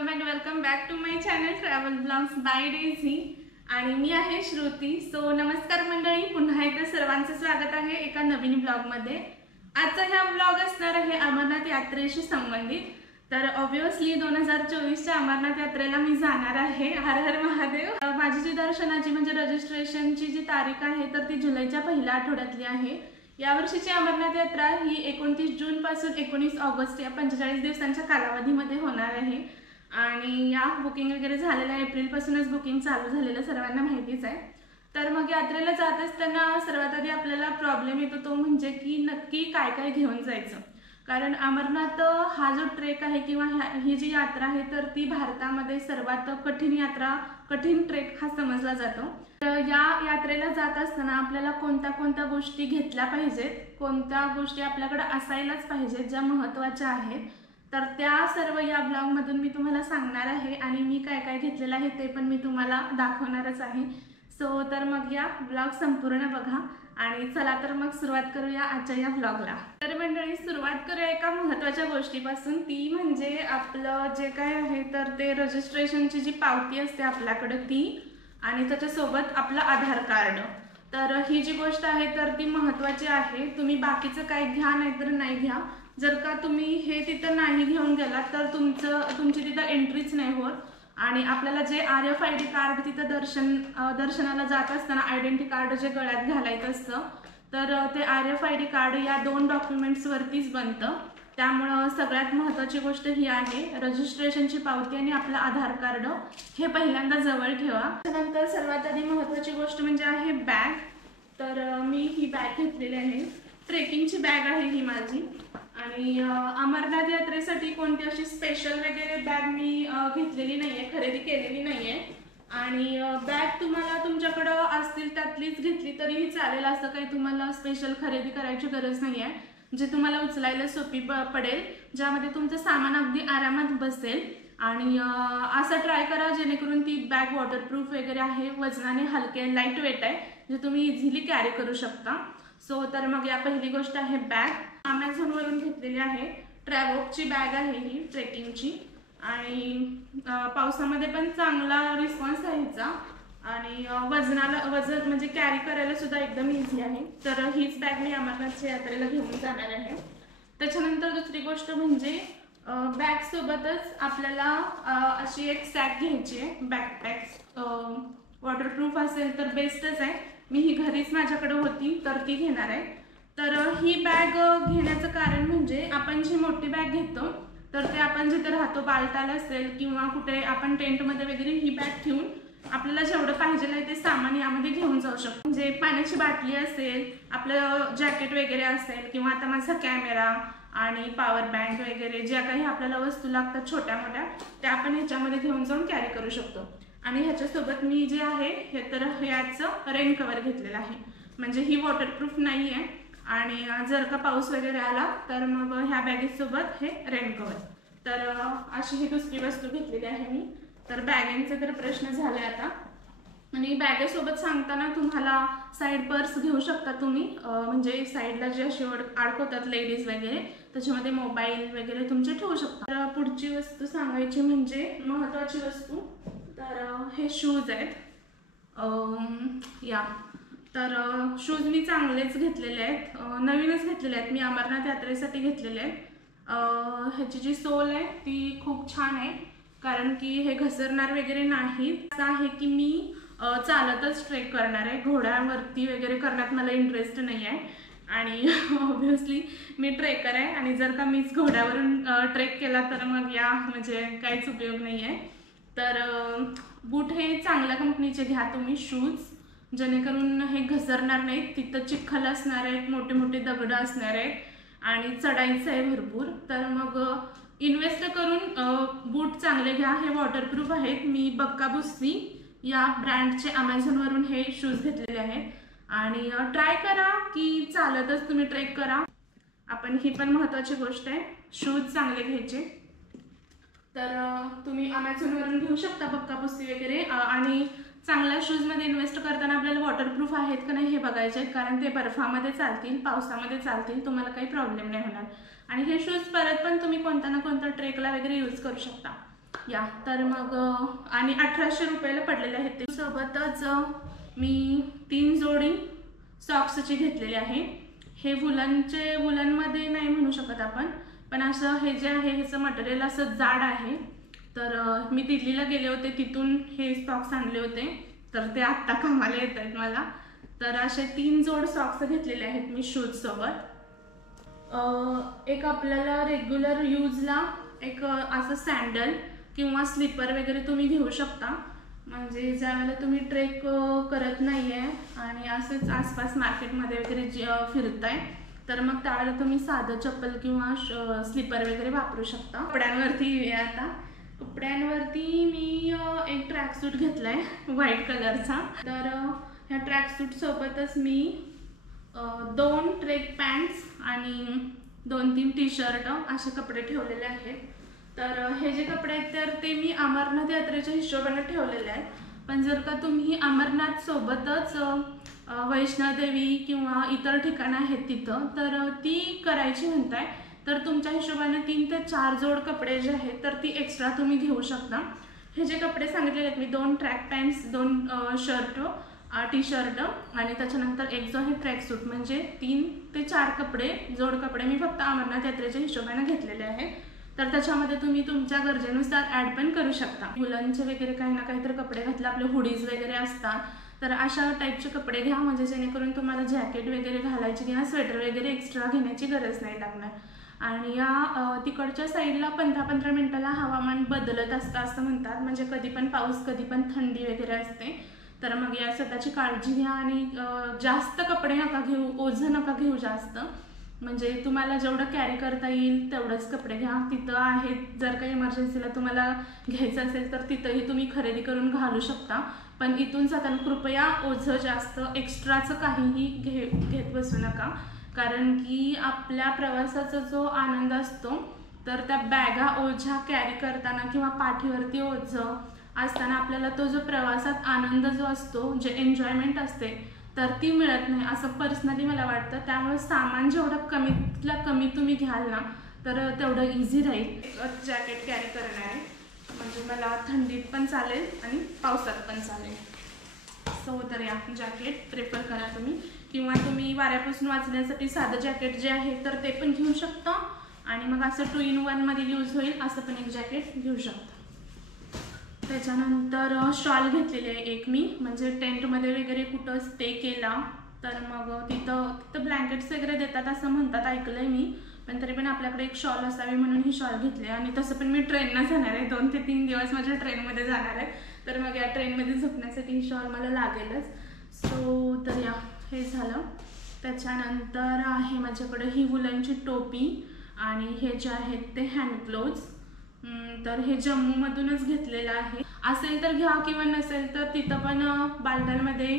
Welcome back to my channel travel blogs by Daisy आणि मी आहे श्रुती। सो नमस्कार मंडळी, पुन्हा एकदा सर्वांचं स्वागत आहे एका नवीन ब्लॉगमध्ये। आजचा हा ब्लॉग असणार आहे अमरनाथ यात्रेशी संबंधित। तर ऑब्वियसली 2024च्या अमरनाथ यात्रेला मी जाणार आहे। हर हर महादेव। माझी जी दर्शनाची म्हणजे रजिस्ट्रेशनची जी तारीख आहे तर ती जुलैच्या पहिल्या आठवड्यातली आहे। यावर्षीची अमरनाथ यात्रा ही 29 जून पासून 19 ऑगस्ट या 45 दिवसांच्या कालावधीमध्ये होणार आहे आणि या बुकिंग वगैरे झालेलं आहे। एप्रिल पासूनच बुकिंग चालू झालेलं सर्वांना माहितीच आहे। तर मग यात्रेला जात असताना सर्वात आधी आपल्याला प्रॉब्लेम येतो तो म्हणजे की नक्की काय काय घेऊन जायचं। कारण अमरनाथ हा जो ट्रेक आहे किंवा ही जी यात्रा आहे तर ती भारतामध्ये सर्वात कठीण ट्रेक हा समजला जातो। तर या यात्रेला जात असताना आपल्याला कोणत्या गोष्टी घेतल्या पाहिजेत, कोणत्या गोष्टी आपल्याकडे असायलाच पाहिजेत ज्या महत्त्वाच्या आहेत, तर त्या सर्व या ब्लॉग मधून मी तुम्हाला सांगणार आहे आणि मी काय काय घेतलेलं आहे ते पण मी तुम्हाला दाखवणारच आहे। सो तर मग या ब्लॉग संपूर्ण बघा आणि चला तर मग सुरुवात करूया आजच्या या ब्लॉगला। तर मंडळी सुरुवात करूया एका महत्त्वाच्या गोष्टीपासून, ती म्हणजे आपलं जे काय आहे तर ते रजिस्ट्रेशनची जी पावती असते आपल्याकडे ती आणि त्याच्यासोबत आपलं आधार कार्ड। तर ही जी गोष्ट आहे तर ती महत्त्वाची आहे। तुम्ही बाकीचं काय घ्या नाहीतर नाही घ्या, जर का तुम्ही हे तिथं नाही घेऊन गेलात तर तुमची तिथं एंट्रीच नाही होत आणि आपल्याला जे RFID कार्ड तिथं दर्शनाला जात असताना आयडेंटिटी कार्ड जे गळ्यात घालायचं असतं तर ते RFID कार्ड या 2 डॉक्युमेंट्स वरतीच बनतं। त्यामुळे सगळ्यात महत्त्वाची गोष्ट ही आहे रजिस्ट्रेशनची पावती आणि आपलं आधार कार्ड हे पहिल्यांदा जवळ ठेवा। त्यानंतर सर्वात आधी महत्त्वाची गोष्ट म्हणजे आहे बॅग। तर मी ही बॅग घेतलेली आहे, ट्रेकिंगची बॅग आहे ही माझी आणि अमरनाथ यात्रेसाठी कोणती अशी स्पेशल वगैरे बॅग मी घेतलेली नाहीये, खरेदी केलेली नाहीये। आणि बॅग तुम्हाला तुमच्याकडं असतील त्यातलीच घेतली तरीही चालेल, असं काही तुम्हाला स्पेशल खरेदी करायची गरज नाहीये। जे तुम्हाला उचलायला सोपी पडेल, ज्यामध्ये तुमचं सामान अगदी आरामात बसेल आणि असं ट्राय करा जेणेकरून ती बॅग वॉटरप्रूफ वगैरे आहे, वजनाने हलके लाईट वेट आहे, जे तुम्ही इझिली कॅरी करू शकता। सो तर मग या पहिली गोष्ट आहे बॅग। अमेझॉन वरून घेतलेली आहे, ट्रॅव्होकची बॅग आहे ही ट्रेकिंगची आणि पावसामध्ये पण चांगला रिस्पॉन्स आहे हिचा आणि वजन म्हणजे कॅरी करायला सुद्धा एकदम इझी आहे। तर हीच बॅग मी अमरनाथच्या यात्रेला घेऊन जाणार आहे। त्याच्यानंतर दुसरी गोष्ट म्हणजे बॅग सोबतच आपल्याला अशी एक सॅक घ्यायची आहे, बॅकपॅक वॉटरप्रूफ असेल तर बेस्टच आहे। मी ही घरीच माझ्याकडे होती तर ती घेणार आहे। तर ही बॅग घेण्याचं कारण म्हणजे आपण जी मोठी बॅग घेतो तर ते आपण जिथे राहतो बालताल असेल किंवा कुठे आपण टेंटमध्ये वगैरे ही बॅग ठेवून आपल्याला जेवढं पाहिजे आहे ते सामान यामध्ये घेऊन जाऊ शकतो। म्हणजे पाण्याची बाटली असेल, आपलं जॅकेट वगैरे असेल किंवा आता माझा कॅमेरा आणि पॉवर बँक वगैरे ज्या काही आपल्याला वस्तू लागतात छोट्या मोठ्या त्या आपण ह्याच्यामध्ये घेऊन जाऊन कॅरी करू शकतो। आणि ह्याच्यासोबत मी जे आहे हे तर याचं रेन कवर घेतलेलं आहे, म्हणजे ही वॉटरप्रूफ नाही आहे आणि जर का पाऊस वगैरे आला तर मग ह्या बॅगेसोबत हे रेन कवर। तर अशी ही दुसरी वस्तू घेतलेली आहे मी। तर बॅगेंचा तर प्रश्न झालाय आता। आणि बॅगेसोबत सांगताना तुम्हाला साईड पर्स घेऊ शकता तुम्ही, म्हणजे साईडला जे अशी अडकवतात लेडीज वगैरे त्याच्यामध्ये मोबाईल वगैरे तुमचे ठेवू शकता। तर पुढची वस्तू सांगायची म्हणजे महत्त्वाची वस्तू तर हे शूज आहेत। तर शूज मी चांगलेच घेतलेले आहेत, नवीनच घेतलेले आहेत, मी अमरनाथ यात्रेसाठी घेतलेले आहेत। ह्याची जी सोल आहे ती खूप छान आहे कारण की हे घसरणार वगैरे नाही। असं आहे की मी चालतच ट्रेक करणार आहे, घोड्यावरती वगैरे करण्यात मला इंटरेस्ट नाही आहे आणि ऑब्व्हियसली मी ट्रेकर आहे आणि जर का मीच घोड्यावरून ट्रेक केला तर मग या म्हणजे काहीच उपयोग नाही आहे। तर बूट हे चांगल्या कंपनीचे घ्या तुम्ही शूज, जेणेकरून हे घसरणार नाहीत। तिथं चिखल असणार आहेत, मोठे मोठे दगड असणार आहेत आणि चढायचं आहे भरपूर। तर मग इन्व्हेस्ट करून बूट चांगले घ्या, हे वॉटरप्रूफ आहेत। मी बक्काबुस्सी या ब्रँडचे अमेझॉनवरून हे शूज घेतलेले आहेत आणि ट्राय करा की चालतच तुम्ही ट्रेक करा। आपण ही पण महत्त्वाची गोष्ट आहे, शूज चांगले घ्यायचे। तर तुम्ही अमेझॉनवरून घेऊ शकता बक्काबुस्सी वगैरे आणि चांगल्या शूजमध्ये इन्व्हेस्ट करताना आपल्याला वॉटरप्रूफ आहेत का नाही हे बघायचे आहेत, कारण ते बर्फामध्ये चालतील, पावसामध्ये चालतील, तुम्हाला काही प्रॉब्लेम नाही होणार। आणि हे शूज परत पण तुम्ही कोणत्या ना कोणत्या ट्रेकला वगैरे यूज करू शकता। या तर मग आणि 1800 रुपयाला पडलेले आहेत ते. सोबतच मी 3 जोडी सॉक्सचे घेतलेले आहे. हे वुलनमध्ये नाही म्हणू शकत आपण, पण असं हे जे आहे ह्याचं मटेरियल असं जाड आहे. तर मी दिल्लीला गेले होते, तिथून हे सॉक्स आणले होते, तर ते आत्ता कामाला येत आहेत मला. तर असे 3 जोड सॉक्स घेतलेले आहेत मी शूज सोबत. एक आपल्याला रेग्युलर यूजला एक असं सँडल किंवा स्लीपर वगैरे तुम्ही घेऊ शकता. म्हणजे ज्यावेळेला तुम्ही ट्रेक करत नाही आहे आणि असंच आसपास मार्केटमध्ये वगैरे फिरताय, तर मग त्यावेळेला तुम्ही साधं चप्पल किंवा स्लीपर वगैरे वापरू शकता. कपड्यांवरती आता कपड्यांवरती मी एक ट्रॅकसूट घेतलाय व्हाईट कलरचा. तर ह्या ट्रॅकसूट सोबतच मी 2 ट्रेक पॅन्ट्स आणि 2-3 टी शर्ट असे कपडे ठेवलेले आहेत. तर हे जे कपडे आहेत तर ते मी अमरनाथ यात्रेच्या हिशोबाने ठेवलेले आहेत. पण जर का तुम्ही अमरनाथ सोबतच वैष्णोदेवी किंवा इतर ठिकाणं आहेत तिथं तर ती करायची म्हणताय, तर तुमच्या हिशोबाने 3 ते 4 जोड कपडे जे आहेत तर ती एक्स्ट्रा तुम्ही घेऊ शकता. हे जे कपडे सांगितलेले आहेत मी 2 track pants, 2 shirt, T shirt आणि त्याच्यानंतर एक जो आहे ट्रॅकसूट, म्हणजे 3 ते 4 कपडे जोड कपडे मी फक्त अमरनाथ यात्रेच्या हिशोबाने घेतलेले आहेत. तर त्याच्यामध्ये तुम्ही तुमच्या गरजेनुसार ॲड पण करू शकता. मुलांचे वगैरे काही ना काहीतरी कपडे घातले, आपले हुडीज वगैरे असतात, तर अशा टाईपचे कपडे घ्या, म्हणजे जेणेकरून तुम्हाला जॅकेट वगैरे घालायची किंवा स्वेटर वगैरे एक्स्ट्रा घेण्याची गरज नाही लागणार. आणि या तिकडच्या साईडला 15-15 मिनिटाला हवामान बदलत असतं असं म्हणतात, म्हणजे कधी पण पाऊस कधी पण थंडी वगैरे असते. तर मग या स्वतःची काळजी घ्या आणि जास्त कपडे नका घेऊ, ओझं नका घेऊ जास्त, म्हणजे तुम्हाला जेवढं कॅरी करता येईल तेवढंच कपडे घ्या. तिथं आहेत, जर काही इमर्जन्सीला तुम्हाला घ्यायचं असेल तर तिथंही तुम्ही खरेदी करून घालू शकता. पण इथून जाताना कृपया ओझं जास्त एक्स्ट्राचं काहीही घेत बसू नका, कारण की आपल्या प्रवासाचा जो आनंद असतो तर त्या बॅगा ओझ्या कॅरी करताना किंवा पाठीवरती ओझं असताना आपल्याला तो जो प्रवासात आनंद जो असतो, जे एन्जॉयमेंट असते, तर ती मिळत नाही असं पर्सनली मला वाटतं. त्यामुळे सामान जेवढं कमीतल्या कमी तुम्ही घ्याल ना तर तेवढं इझी राहील. जॅकेट कॅरी करणार आहे, म्हणजे मला थंडीत पण चालेल आणि पावसात पण चालेल. सो तर या जॅकेट प्रेफर करा तुम्ही, किंवा तुम्ही वाऱ्यापासून वाचण्यासाठी साधं जॅकेट जे आहे तर ते पण घेऊ शकता, आणि मग असं 2 in 1 मध्ये यूज होईल असं पण एक जॅकेट घेऊ शकता. त्याच्यानंतर शॉल घेतलेली आहे एक मी, म्हणजे टेंटमध्ये वगैरे कुठं स्टे केला तर मग तिथं ब्लँकेट्स वगैरे देतात असं म्हणतात, ऐकलंय मी. पण तरी पण आपल्याकडे एक शॉल असावी म्हणून ही शॉल घेतली. आणि तसं पण मी ट्रेननं जाणार आहे, 2 ते 3 दिवस माझ्या ट्रेनमध्ये जाणार आहे, तर मग या ट्रेनमध्ये झोपण्यासाठी ही शॉल मला लागेलच. सो तर या हे झालं. त्याच्यानंतर आहे माझ्याकडे ही वुलनची टोपी आणि हे जे आहेत ते हँड ग्लोव्ज. तर हे जम्मूमधूनच घेतलेलं आहे. असेल तर घ्या किंवा नसेल तर तिथं पण बालटालमध्ये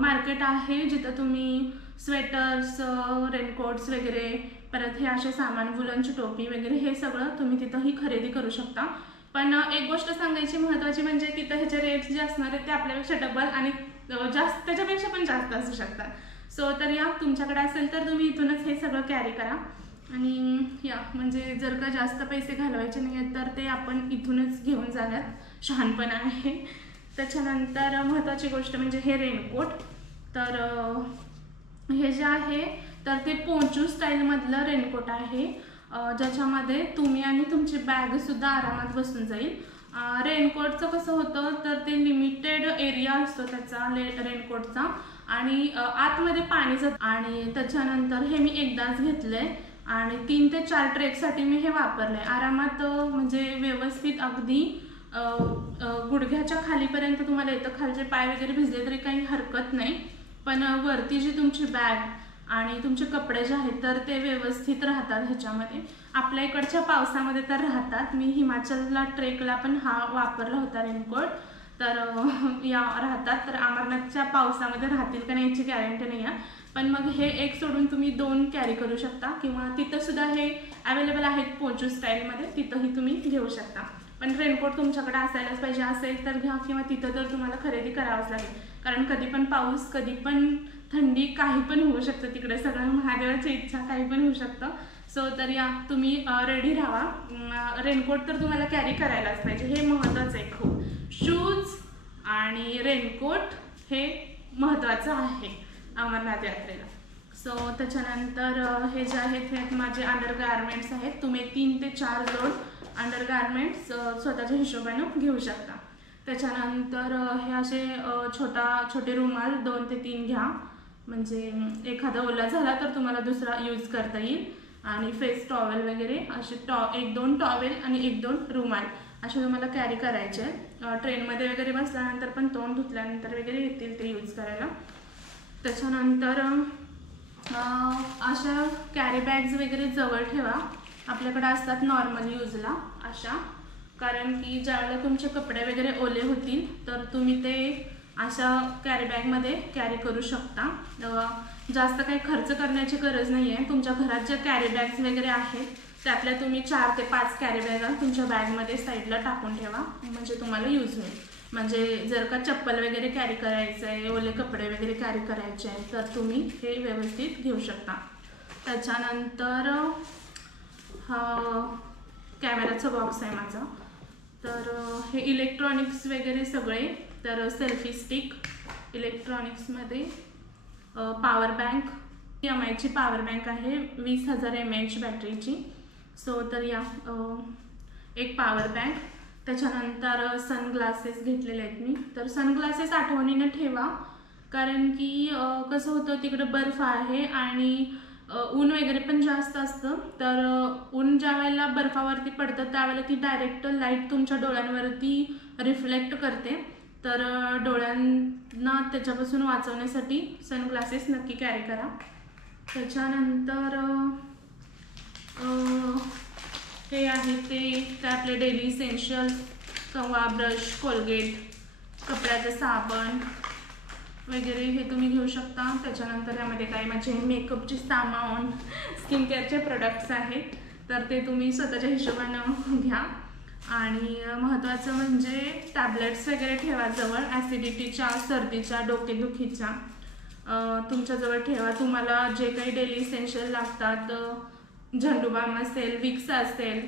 मार्केट आहे, जिथं तुम्ही स्वेटर्स, रेनकोट्स वगैरे, परत हे असे सामान, वुलनची टोपी वगैरे हे सगळं तुम्ही तिथंही खरेदी करू शकता. पण एक गोष्ट सांगायची महत्त्वाची म्हणजे तिथं ह्याचे रेट्स जे असणार आहेत ते आपल्यापेक्षा डबल आणि जास्त, त्याच्यापेक्षा पण जास्त असू शकतात. सो तर या तुमच्याकडे असेल तर तुम्ही इथूनच हे सगळं कॅरी करा. आणि या म्हणजे जर का जास्त पैसे घालवायचे नाही आहेत तर ते आपण इथूनच घेऊन जाण्यात शहाणपणा आहे. त्याच्यानंतर महत्त्वाची गोष्ट म्हणजे हे रेनकोट. तर हे जे आहे तर ते पोंचू स्टाईलमधलं रेनकोट आहे, ज्याच्यामध्ये तुम्ही आणि तुमची बॅगसुद्धा आरामात बसून जाईल. रेनकोटचं कसं होतं तर ते लिमिटेड एरिया असतो त्याचा रेनकोटचा, आणि आतमध्ये पाणी जातं. आणि त्याच्यानंतर हे मी एकदाच घेतलंय आणि 3 ते 4 ट्रेकसाठी मी हे वापरलंय. आरामात म्हणजे व्यवस्थित अगदी गुडघ्याच्या खालीपर्यंत तुम्हाला येतं. खालचे पाय वगैरे भिजले तरी काही हरकत नाही, पण वरती जी तुमची बॅग आणि तुमचे कपडे जे आहेत तर ते व्यवस्थित राहतात ह्याच्यामध्ये. आपल्या इकडच्या पावसामध्ये तर राहतात. मी हिमाचलला ट्रेकला पण हा वापरला होता रेनकोट, तर या राहतात. तर अमरनाथच्या पावसामध्ये राहतील का नाही याची गॅरंटी नाही आहे, पण मग हे एक सोडून तुम्ही 2 कॅरी करू शकता, किंवा तिथं सुद्धा हे अवेलेबल आहेत पोंचू स्टाईलमध्ये, तिथंही तुम्ही घेऊ शकता. पण रेनकोट तुमच्याकडे असायलाच पाहिजे, असेल तर घ्या, किंवा तिथं तर तुम्हाला खरेदी करावंच लागेल, कारण कधी पण पाऊस, कधी पण थंडी, काही पण होऊ शकतं तिकडे. सगळं महादेवाची इच्छा, काही पण होऊ शकतं. सो तर या तुम्ही रेडी राहा। रेनकोट तर तुम्हाला कॅरी करायलाच पाहिजे, हे महत्त्वाचं आहे खूप। शूज आणि रेनकोट हे महत्त्वाचं आहे अमरनाथ यात्रेला। सो त्याच्यानंतर हे जे आहेत हे माझे अंडरगार्मेंट्स आहेत। तुम्ही 3 ते 4 जोड अंडरगार्मेंट्स स्वतःच्या हिशोबानं घेऊ शकता। त्याच्यानंतर हे असे छोटे रुमाल 2 ते 3 घ्या, म्हणजे एखादा ओला झाला तर तुम्हाला दुसरा यूज करता येईल। आणि फेस टॉवेल वगैरे असे 1-2 टॉवेल आणि 1-2 रुमाल असे तुम्हाला कॅरी करायचे आहेत। ट्रेनमध्ये वगैरे बसल्यानंतर पण तोंड धुतल्यानंतर वगैरे येतील ते यूज करायला। त्याच्यानंतर अशा कॅरी बॅग्स वगैरे जवळ ठेवा, आपल्याकडे असतात नॉर्मल यूजला अशा, कारण की ज्यावेळेला तुमचे कपडे वगैरे ओले होतील तर तुम्ही ते अशा कॅरी बॅगमध्ये कॅरी करू शकता। जास्त काही खर्च करण्याची गरज नाही आहे। तुमच्या घरात ज्या कॅरी बॅग्स वगैरे आहेत त्यातल्या तुम्ही 4 ते 5 कॅरी बॅगा तुमच्या बॅगमध्ये साईडला टाकून ठेवा, म्हणजे तुम्हाला यूज होईल। म्हणजे जर का चप्पल वगैरे कॅरी करायचं आहे, ओले कपडे वगैरे कॅरी करायचे आहे तर तुम्ही हे व्यवस्थित घेऊ शकता। त्याच्यानंतर हा कॅमेराचा बॉक्स आहे माझा, तर हे इलेक्ट्रॉनिक्स वगैरे सगळे, तर सेल्फी स्टिक, इलेक्ट्रॉनिक्समध्ये पॉवर बँक, MIची पॉवर बँक आहे 20,000 mAh बॅटरीची। सो तर या एक पॉवर बँक। त्याच्यानंतर सनग्लासेस घेतलेले आहेत मी, तर सनग्लासेस आठवणीनं ठेवा, कारण की कसं होतं तिकडे बर्फ आहे आणि ऊन वगैरे पण जास्त असतं, तर ऊन ज्या वेळेला बर्फावरती पडतं त्यावेळेला ती डायरेक्ट लाईट तुमच्या डोळ्यांवरती रिफ्लेक्ट करते, तर डोळ्यांना त्याच्यापासून वाचवण्यासाठी सनग्लासेस नक्की कॅरी करा। त्याच्यानंतर हे आहे ते आपले डेली इसेन्शियल, कंगवा, ब्रश, कोलगेट, कपड्याचं साबण वगैरे हे तुम्ही घेऊ शकता। त्याच्यानंतर यामध्ये काय माझे मेकअपचे सामान, स्किन केअरचे प्रोडक्ट्स आहेत, तर ते तुम्ही स्वतःच्या हिशोबानं घ्या। आणि महत्त्वाचं म्हणजे टॅबलेट्स वगैरे ठेवा जवळ, ॲसिडिटीच्या, सर्दीच्या, डोकेदुखीच्या तुमच्याजवळ ठेवा। तुम्हाला जे काही डेली इसेन्शियल लागतात, झंडूबाम असेल, विक्स असेल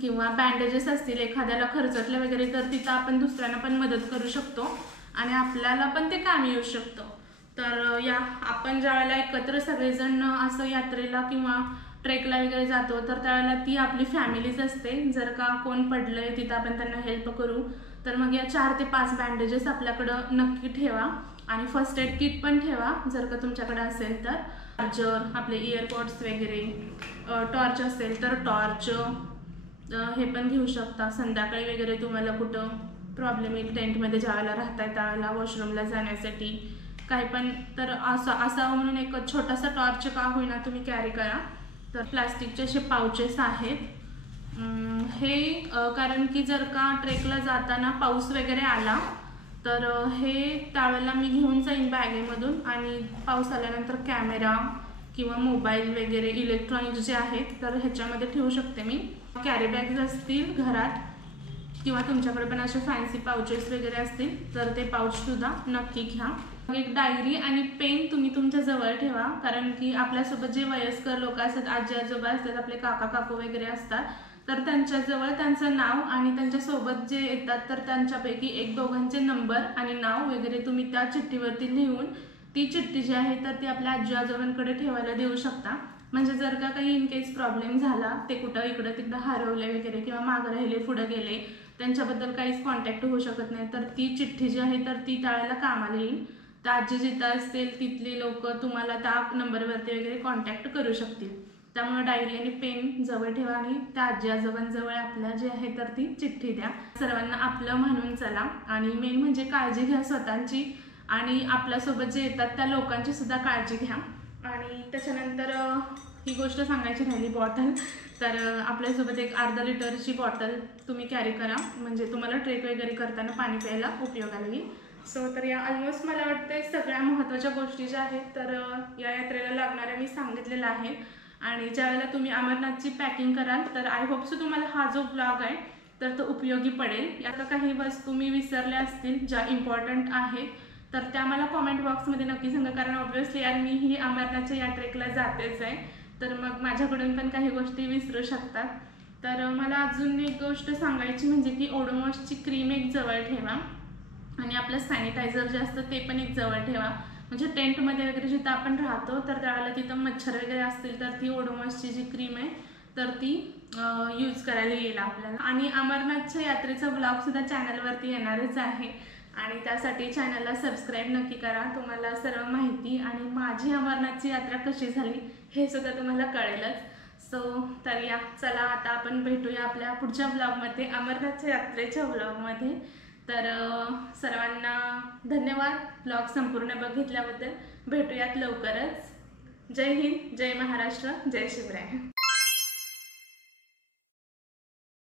किंवा बँडेजेस असतील, एखाद्याला खरचटलं वगैरे तर तिथं आपण दुसऱ्यांना पण मदत करू शकतो आणि आपल्याला पण ते कामी येऊ शकतं। तर या आपण ज्यावेळेला एकत्र सगळेजण असं यात्रेला किंवा ट्रेकला वगैरे जातो तर त्यावेळेला ती आपली फॅमिलीच असते। जर का कोण पडलंय तिथं आपण त्यांना हेल्प करू, तर मग या 4 ते 5 बँडेजेस आपल्याकडं नक्की ठेवा आणि फर्स्ट एड किट पण ठेवा जर का तुमच्याकडे असेल तर। चार्जर, आपले इयरपॉड्स वगैरे, टॉर्च असेल तर टॉर्च हे पण घेऊ शकता। संध्याकाळी वगैरे तुम्हाला कुठं प्रॉब्लेम येईल टेंटमध्ये ज्यावेळेला राहताय त्यावेळेला वॉशरूमला जाण्यासाठी काही पण, तर असावं म्हणून एक छोटासा टॉर्च का होईना तुम्ही कॅरी करा। तर प्लास्टिकचे असे पाउचेस आहेत हे, कारण की जर का ट्रेकला जाताना पाऊस वगैरे आला तर हे त्यावेळेला मी घेऊन जाईन बॅगेमधून, आणि पाऊस आल्यानंतर कॅमेरा किंवा मोबाईल वगैरे इलेक्ट्रॉनिक्स जे आहेत तर ह्याच्यामध्ये ठेवू शकते मी। कॅरी बॅग्स असतील घरात किंवा तुमच्याकडे पण असे फॅन्सी पाउचेस वगैरे असतील तर ते पाऊचसुद्धा नक्की घ्या। एक डायरी आणि पेन तुम्ही तुमच्या जवळ ठेवा, कारण की आपल्यासोबत जे वयस्कर लोक असतात, आजी आजोबा असतात, आपले काका काकू वगैरे असतात, तर त्यांच्याजवळ त्यांचं नाव आणि त्यांच्यासोबत जे येतात तर त्यांच्यापैकी 1-2 नंबर आणि नाव वगैरे तुम्ही त्या चिठ्ठीवरती लिहून ती चिठ्ठी जी आहे तर ती आपल्या आजी आजोबांकडे ठेवायला देऊ शकता। म्हणजे जर का काही इन केस प्रॉब्लेम झाला, ते कुठं इकडं तिकडं हरवले वगैरे किंवा मागं राहिले, पुढे गेले, त्यांच्याबद्दल काहीच कॉन्टॅक्ट होऊ शकत नाही, तर ती चिठ्ठी जी आहे तर ती त्यावेळेला कामाला येईल। तर आजी जिथं असतील तिथली लोक तुम्हाला त्या नंबरवरती वगैरे कॉन्टॅक्ट करू शकतील। त्यामुळे डायरी आणि पेन जवळ ठेवा आणि त्या आजी आजोबांजवळ आपल्या जे आहे तर ती चिठ्ठी द्या। सर्वांना आपलं म्हणून चला, आणि मेन म्हणजे काळजी घ्या स्वतःची आणि आपल्यासोबत जे येतात त्या लोकांची सुद्धा काळजी घ्या। आणि त्याच्यानंतर ही गोष्ट सांगायची राहिली, बॉटल, तर आपल्यासोबत एक अर्धा लिटरची बॉटल तुम्ही कॅरी करा, म्हणजे तुम्हाला ट्रेक वगैरे करताना पाणी प्यायला उपयोगाला येईल। सो तर या ऑलमोस्ट मला वाटतं सगळ्या महत्त्वाच्या गोष्टी ज्या आहेत तर या यात्रेला लागणाऱ्या मी सांगितलेल्या आहे। आणि ज्यावेळेला तुम्ही अमरनाथची पॅकिंग कराल तर आय होप सो तुम्हाला हा जो ब्लॉग आहे तर तो उपयोगी पडेल। यात काही वस्तू मी विसरल्या असतील ज्या इम्पॉर्टंट आहेत तर त्या मला कॉमेंट बॉक्समध्ये नक्की सांगा, कारण ऑब्व्हियसली यार मी ही अमरनाथच्या या ट्रेकला जातेच आहे, तर मग माझ्याकडून पण काही गोष्टी विसरू शकतात. तर मला अजून एक गोष्ट सांगायची म्हणजे की ओडोमॉसची क्रीम एक जवळ ठेवा आणि आपलं सॅनिटायझर जे असतं ते पण एक जवळ ठेवा. म्हणजे टेंटमध्ये वगैरे जिथं आपण राहतो तर त्यावेळेला तिथं मच्छर वगैरे असतील तर ती ओडोमॉसची जी क्रीम आहे तर ती यूज करायला येईल आपल्याला. आणि अमरनाथच्या यात्रेचा ब्लॉगसुद्धा चॅनलवरती येणारच आहे आणि त्यासाठी चॅनलला सबस्क्राईब नक्की करा. तुम्हाला सर्व माहिती आणि माझी अमरनाथची यात्रा कशी झाली हे सुद्धा तुम्हाला कळेलच. तर या चला आता आपण भेटूया आपल्या पुढच्या ब्लॉगमध्ये, अमरनाथच्या यात्रेच्या ब्लॉगमध्ये. तर सर्वांना धन्यवाद ब्लॉग संपूर्ण बघितल्याबद्दल. भेटूयात लवकरच. जय हिंद, जय महाराष्ट्र, जय शिवराय.